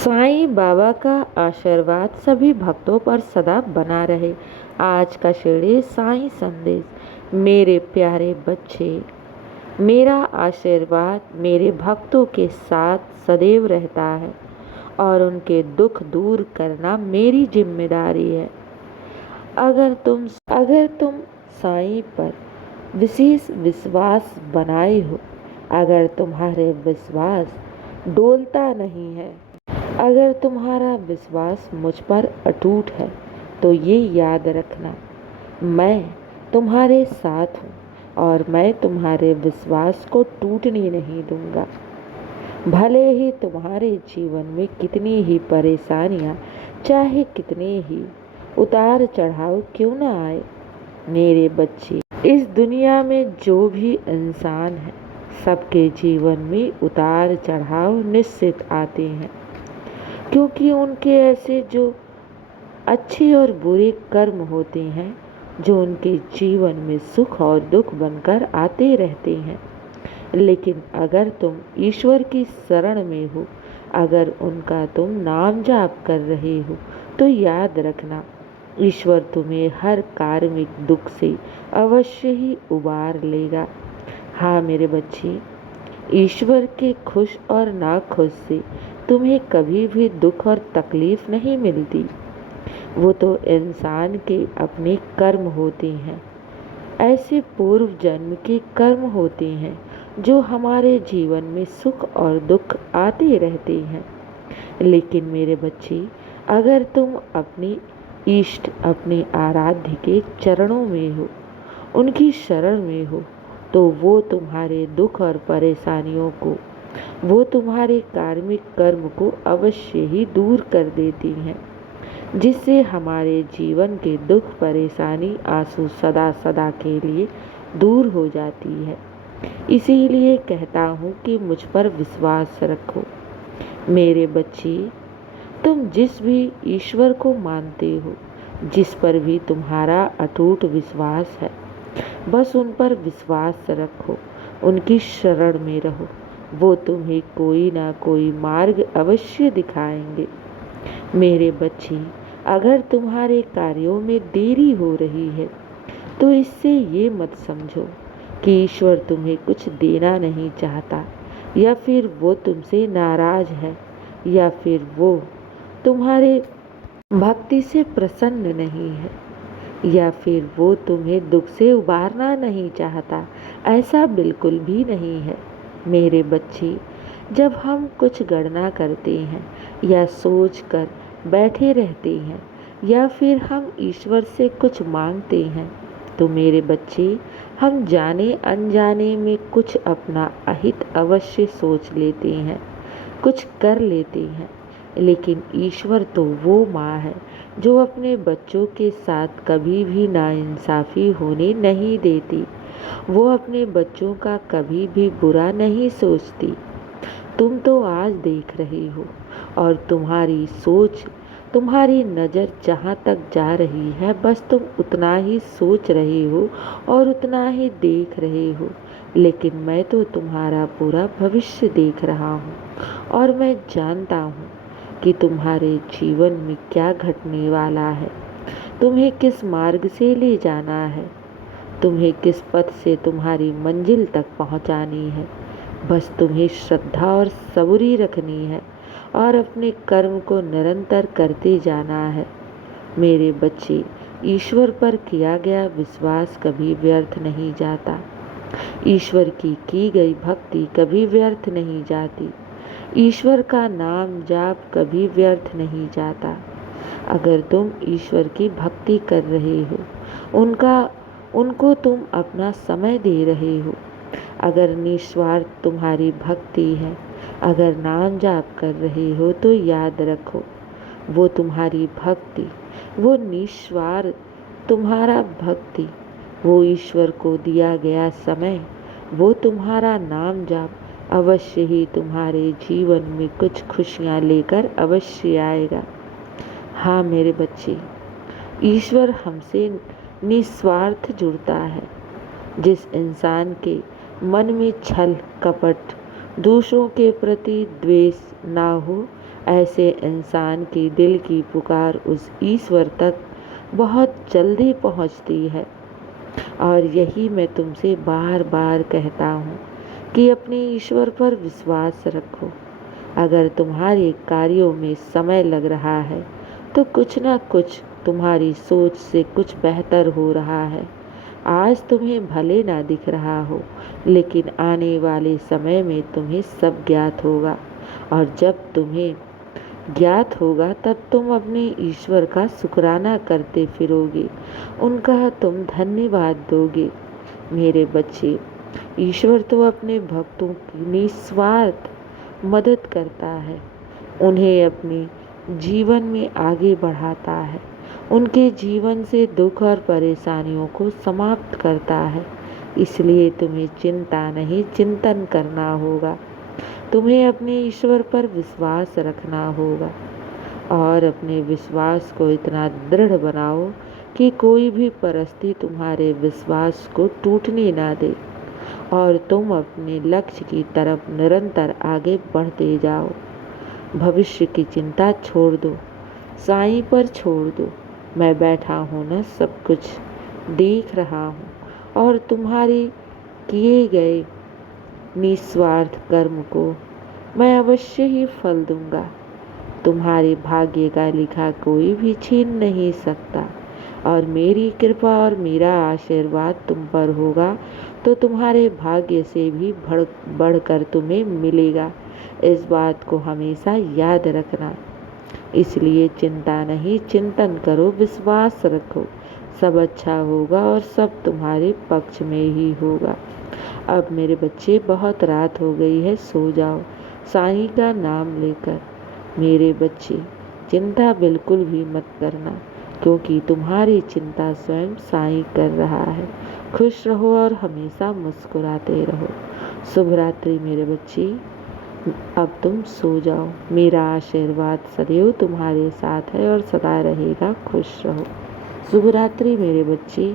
साईं बाबा का आशीर्वाद सभी भक्तों पर सदा बना रहे। आज का शिरडी साईं संदेश। मेरे प्यारे बच्चे, मेरा आशीर्वाद मेरे भक्तों के साथ सदैव रहता है और उनके दुख दूर करना मेरी जिम्मेदारी है। अगर तुम साईं पर विशेष विश्वास बनाए हो, अगर तुम्हारे विश्वास डोलता नहीं है, अगर तुम्हारा विश्वास मुझ पर अटूट है, तो ये याद रखना, मैं तुम्हारे साथ हूँ और मैं तुम्हारे विश्वास को टूटने नहीं दूंगा। भले ही तुम्हारे जीवन में कितनी ही परेशानियाँ, चाहे कितने ही उतार चढ़ाव क्यों ना आए, मेरे बच्चे, इस दुनिया में जो भी इंसान है, सबके जीवन में उतार चढ़ाव निश्चित आते हैं, क्योंकि उनके ऐसे जो अच्छे और बुरे कर्म होते हैं, जो उनके जीवन में सुख और दुख बनकर आते रहते हैं। लेकिन अगर तुम ईश्वर की शरण में हो, अगर उनका तुम नाम जाप कर रहे हो, तो याद रखना, ईश्वर तुम्हें हर कार्मिक दुख से अवश्य ही उबार लेगा। हाँ मेरे बच्चे, ईश्वर के खुश और नाखुश से तुम्हें कभी भी दुख और तकलीफ नहीं मिलती। वो तो इंसान के अपने कर्म होते हैं, ऐसे पूर्व जन्म के कर्म होते हैं जो हमारे जीवन में सुख और दुख आते रहते हैं। लेकिन मेरे बच्चे, अगर तुम अपने इष्ट, अपने आराध्य के चरणों में हो, उनकी शरण में हो, तो वो तुम्हारे दुख और परेशानियों को, वो तुम्हारे कार्मिक कर्म को अवश्य ही दूर कर देती हैं, जिससे हमारे जीवन के दुख, परेशानी, आंसू सदा सदा के लिए दूर हो जाती है। इसीलिए कहता हूँ कि मुझ पर विश्वास रखो। मेरे बच्चे, तुम जिस भी ईश्वर को मानते हो, जिस पर भी तुम्हारा अटूट विश्वास है, बस उन पर विश्वास रखो, उनकी शरण में रहो। वो तुम्हें कोई ना कोई मार्ग अवश्य दिखाएंगे। मेरे बच्चे, अगर तुम्हारे कार्यों में देरी हो रही है, तो इससे ये मत समझो कि ईश्वर तुम्हें कुछ देना नहीं चाहता, या फिर वो तुमसे नाराज है, या फिर वो तुम्हारे भक्ति से प्रसन्न नहीं है, या फिर वो तुम्हें दुख से उबारना नहीं चाहता। ऐसा बिल्कुल भी नहीं है। मेरे बच्चे, जब हम कुछ गणना करते हैं या सोच कर बैठे रहते हैं, या फिर हम ईश्वर से कुछ मांगते हैं, तो मेरे बच्चे, हम जाने अनजाने में कुछ अपना अहित अवश्य सोच लेते हैं, कुछ कर लेते हैं। लेकिन ईश्वर तो वो माँ है जो अपने बच्चों के साथ कभी भी नाइंसाफ़ी होने नहीं देती। वो अपने बच्चों का कभी भी बुरा नहीं सोचती। तुम तो आज देख रहे हो, और तुम्हारी सोच, तुम्हारी नज़र जहाँ तक जा रही है, बस तुम उतना ही सोच रहे हो और उतना ही देख रहे हो। लेकिन मैं तो तुम्हारा पूरा भविष्य देख रहा हूँ, और मैं जानता हूँ कि तुम्हारे जीवन में क्या घटने वाला है, तुम्हें किस मार्ग से ले जाना है, तुम्हें किस पथ से तुम्हारी मंजिल तक पहुंचानी है। बस तुम्हें श्रद्धा और सबूरी रखनी है और अपने कर्म को निरंतर करते जाना है। मेरे बच्चे, ईश्वर पर किया गया विश्वास कभी व्यर्थ नहीं जाता। ईश्वर की गई भक्ति कभी व्यर्थ नहीं जाती। ईश्वर का नाम जाप कभी व्यर्थ नहीं जाता। अगर तुम ईश्वर की भक्ति कर रहे हो, उनको तुम अपना समय दे रहे हो, अगर निस्वार्थ तुम्हारी भक्ति है, अगर नाम जाप कर रहे हो, तो याद रखो, वो तुम्हारी भक्ति, वो निस्वार्थ तुम्हारा भक्ति, वो ईश्वर को दिया गया समय, वो तुम्हारा नाम जाप अवश्य ही तुम्हारे जीवन में कुछ खुशियाँ लेकर अवश्य आएगा। हाँ मेरे बच्चे, ईश्वर हमसे निस्वार्थ जुड़ता है। जिस इंसान के मन में छल, कपट, दूसरों के प्रति द्वेष ना हो, ऐसे इंसान की दिल की पुकार उस ईश्वर तक बहुत जल्दी पहुंचती है। और यही मैं तुमसे बार बार कहता हूँ कि अपने ईश्वर पर विश्वास रखो। अगर तुम्हारे कार्यों में समय लग रहा है तो कुछ ना कुछ तुम्हारी सोच से कुछ बेहतर हो रहा है। आज तुम्हें भले ना दिख रहा हो, लेकिन आने वाले समय में तुम्हें सब ज्ञात होगा। और जब तुम्हें ज्ञात होगा तब तुम अपने ईश्वर का शुक्राना करते फिरोगे, उनका तुम धन्यवाद दोगे। मेरे बच्चे, ईश्वर तो अपने भक्तों की निस्वार्थ मदद करता है, उन्हें अपने जीवन में आगे बढ़ाता है, उनके जीवन से दुख और परेशानियों को समाप्त करता है। इसलिए तुम्हें चिंता नहीं, चिंतन करना होगा। तुम्हें अपने ईश्वर पर विश्वास रखना होगा और अपने विश्वास को इतना दृढ़ बनाओ कि कोई भी परिस्थिति तुम्हारे विश्वास को टूटने ना दे और तुम अपने लक्ष्य की तरफ निरंतर आगे बढ़ते जाओ। भविष्य की चिंता छोड़ दो, साईं पर छोड़ दो। मैं बैठा हूँ ना, सब कुछ देख रहा हूँ और तुम्हारे किए गए निस्वार्थ कर्म को मैं अवश्य ही फल दूंगा। तुम्हारे भाग्य का लिखा कोई भी छीन नहीं सकता और मेरी कृपा और मेरा आशीर्वाद तुम पर होगा तो तुम्हारे भाग्य से भी बढ़कर तुम्हें मिलेगा। इस बात को हमेशा याद रखना। इसलिए चिंता नहीं, चिंतन करो, विश्वास रखो, सब अच्छा होगा और सब तुम्हारे पक्ष में ही होगा। अब मेरे बच्चे, बहुत रात हो गई है, सो जाओ साईं का नाम लेकर। मेरे बच्चे, चिंता बिल्कुल भी मत करना, क्योंकि तुम्हारी चिंता स्वयं साईं कर रहा है। खुश रहो और हमेशा मुस्कुराते रहो। शुभ रात्रि मेरे बच्चे, अब तुम सो जाओ। मेरा आशीर्वाद सदैव तुम्हारे साथ है और सदा रहेगा। खुश रहो। शुभ रात्रि मेरे बच्चे।